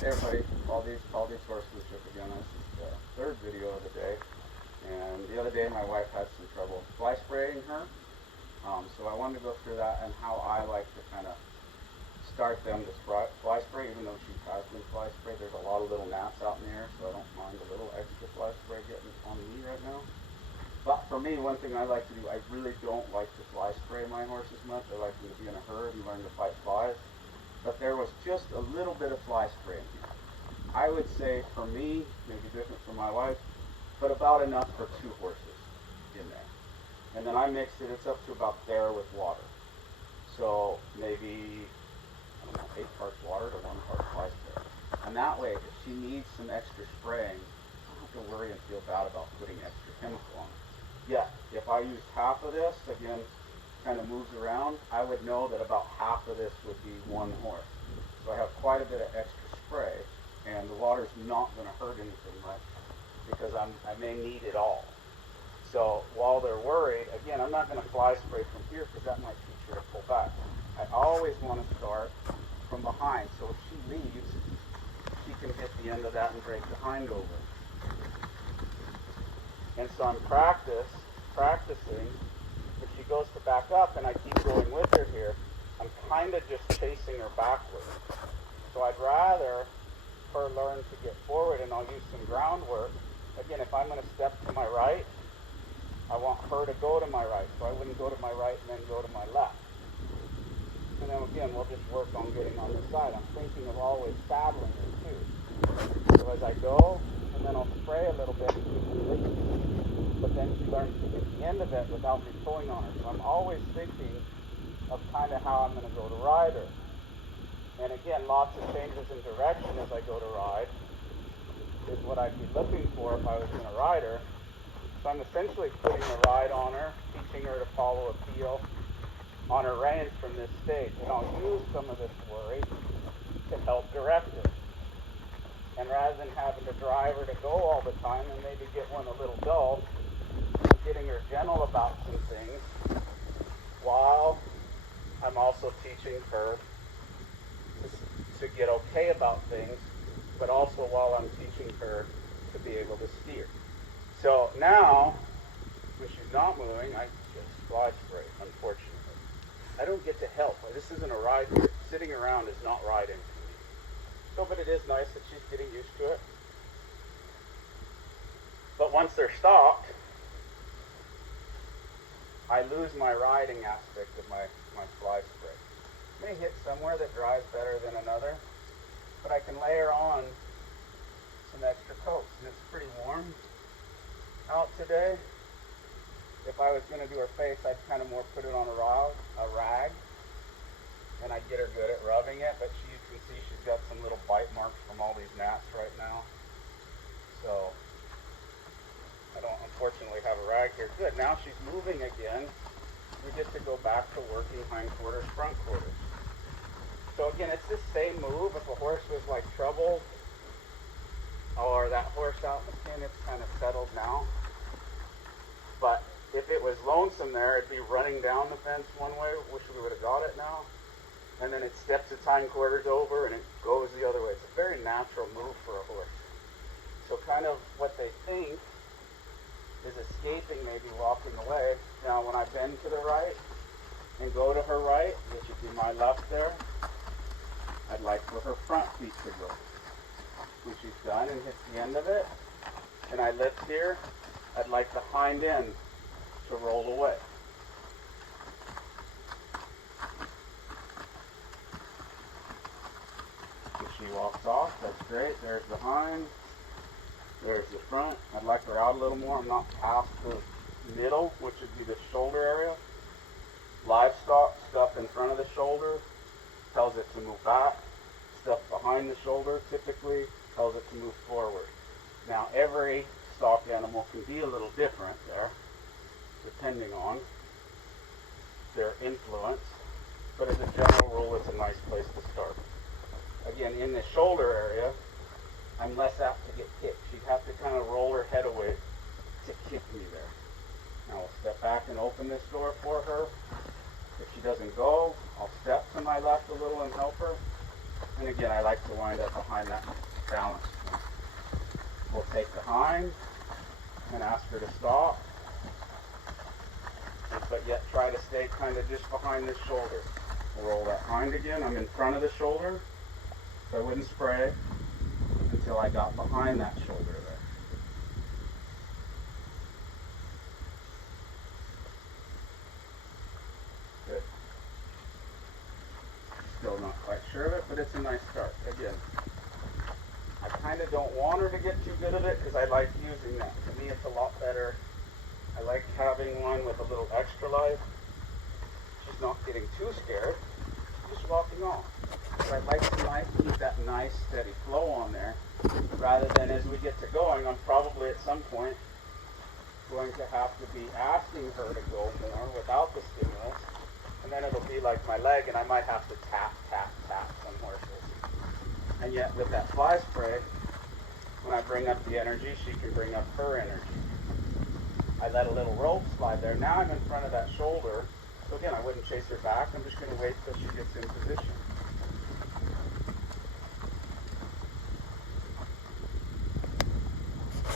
Hey everybody, Paul Dietz horsemanship again. This is the third video of the day. And the other day my wife had some trouble fly spraying her. So I wanted to go through that and how I like to kind of start them to fly spray, even though she has been fly sprayed. There's a lot of little gnats out in the air, so I don't mind a little extra fly spray getting on me right now. But for me, one thing I like to do, I really don't like to fly spray my horses much. I like them to be in a herd and learn to fight flies. But there was just a little bit of fly spray in here. I would say for me, maybe different from my wife, but about enough for 2 horses in there. And then I mixed it, it's up to about there with water. So maybe, I don't know, 8 parts water to 1 part fly spray. And that way, if she needs some extra spraying, I don't have to worry and feel bad about putting extra chemical on it. Yeah, if I used half of this, again, kind of moves around, I would know that about half of this would be 1 horse. So I have quite a bit of extra spray, and the water's not going to hurt anything much because I may need it all. So while they're worried, again, I'm not going to fly spray from here because that might teach her to pull back. I always want to start from behind, so if she leaves, she can hit the end of that and break the hind over. And so I'm practicing. If she goes to back up and I keep going with her here, I'm kind of just chasing her backwards. So I'd rather her learn to get forward, and I'll use some groundwork. Again, if I'm going to step to my right, I want her to go to my right. So I wouldn't go to my right and then go to my left. And then again, we'll just work on getting on this side. I'm thinking of always saddling her too. So as I go, and then I'll spray a little bit and keep releasing. But then she learns to get the end of it without me pulling on her. So I'm always thinking of kind of how I'm going to go to ride her. And again, lots of changes in direction as I go to ride is what I'd be looking for if I was going to ride her. So I'm essentially putting a ride on her, teaching her to follow a feel on her reins from this stage. And I'll use some of this worry to help direct her. And rather than having to drive her to go all the time and maybe get one a little dull, I'm getting her gentle about some things while I'm also teaching her to get okay about things, but also while I'm teaching her to be able to steer. So now, when she's not moving, I just fly spray, unfortunately. I don't get to help. This isn't a ride here. Sitting around is not riding for me. So, but it is nice that she's getting used to it. But once they're stopped, I lose my riding aspect of my fly spray. May hit somewhere that dries better than another, but I can layer on some extra coats. And it's pretty warm out today. If I was going to do her face, I'd kind of more put it on a rag, and I'd get her good at rubbing it, but you can see she's got some little bite marks from all these gnats right now. So I don't unfortunately have a rag here. Good, now she's moving again. We get to go back to working hindquarters, front quarters. So again, it's this same move. If a horse was like troubled, or that horse out in the pen, it's kind of settled now. But if it was lonesome there, it'd be running down the fence one way. Wish we would have got it now. And then it steps its hindquarters over and it goes the other way. It's a very natural move for a horse. So kind of what they think is escaping, maybe walking away. Now when I bend to the right and go to her right, which would be my left there, I'd like for her front feet to go. When she's done and hits the end of it, and I lift here, I'd like the hind end to roll away. If she walks off, that's great. There's the hind. There's the front. I'd like her out a little more. I'm not past the middle, which would be the shoulder area. Livestock, stuff in front of the shoulder tells it to move back. Stuff behind the shoulder typically tells it to move forward. Now every stock animal can be a little different there, depending on their influence. But as a general rule, it's a nice place to start. Again, in the shoulder area, I'm less apt to get kicked. She'd have to kind of roll her head away to kick me there. Now I'll step back and open this door for her. If she doesn't go, I'll step to my left a little and help her. And again, I like to wind up behind that balance point. We'll take the hind and ask her to stop, but yet try to stay kind of just behind this shoulder. We'll roll that hind again. I'm in front of the shoulder, so I wouldn't spray until I got behind that shoulder there. Good. Still not quite sure of it, but it's a nice start. Again, I kind of don't want her to get too good at it because I like using that. To me, it's a lot better. I like having one with a little extra life. She's not getting too scared. She's just walking off. So I'd like to keep that nice, steady flow on there, rather than as we get to going, I'm probably at some point going to have to be asking her to go more without the stimulus, and then it'll be like my leg, and I might have to tap, tap, tap some horses. And yet with that fly spray, when I bring up the energy, she can bring up her energy. I let a little rope slide there. Now I'm in front of that shoulder. So again, I wouldn't chase her back. I'm just going to wait till she gets in position.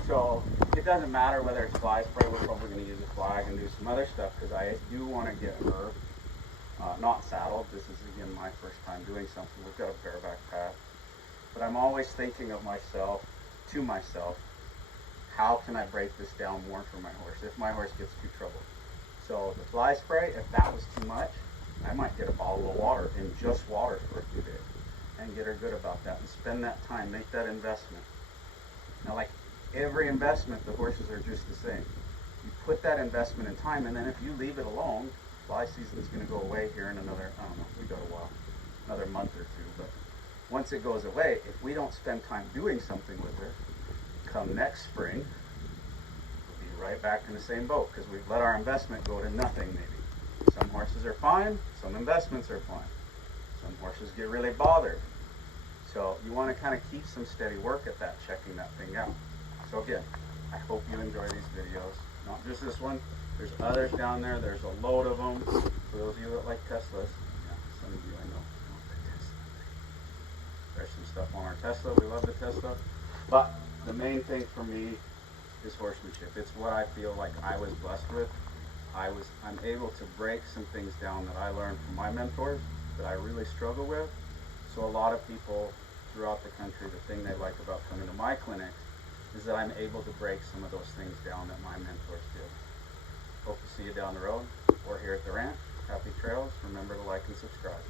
So it doesn't matter whether it's fly spray. We're probably going to use a flag and do some other stuff because I do want to get her not saddled. This is again my first time doing something. We've got a bareback path. But I'm always thinking of myself, to myself, how can I break this down more for my horse if my horse gets too troubled? So the fly spray, if that was too much, I might get a bottle of water and just water for a few days and get her good about that and spend that time, make that investment. Now, like every investment, the horses are just the same. You put that investment in time, and then if you leave it alone, fly season is going to go away here in another, I don't know, we got a while, another month or two. But once it goes away, if we don't spend time doing something with her, come next spring, we'll be right back in the same boat because we've let our investment go to nothing maybe. Some horses are fine, some investments are fine. Some horses get really bothered. So you want to kind of keep some steady work at that, checking that thing out. So again, I hope you enjoy these videos. Not just this one. There's others down there. There's a load of them. For those of you that like Teslas, yeah, some of you I know want the Tesla. There's some stuff on our Tesla. We love the Tesla. But the main thing for me is horsemanship. It's what I feel like I was blessed with. I'm able to break some things down that I learned from my mentors that I really struggle with. So a lot of people throughout the country, the thing they like about coming to my clinic is that I'm able to break some of those things down that my mentors did. Hope to see you down the road or here at the ranch. Happy trails. Remember to like and subscribe.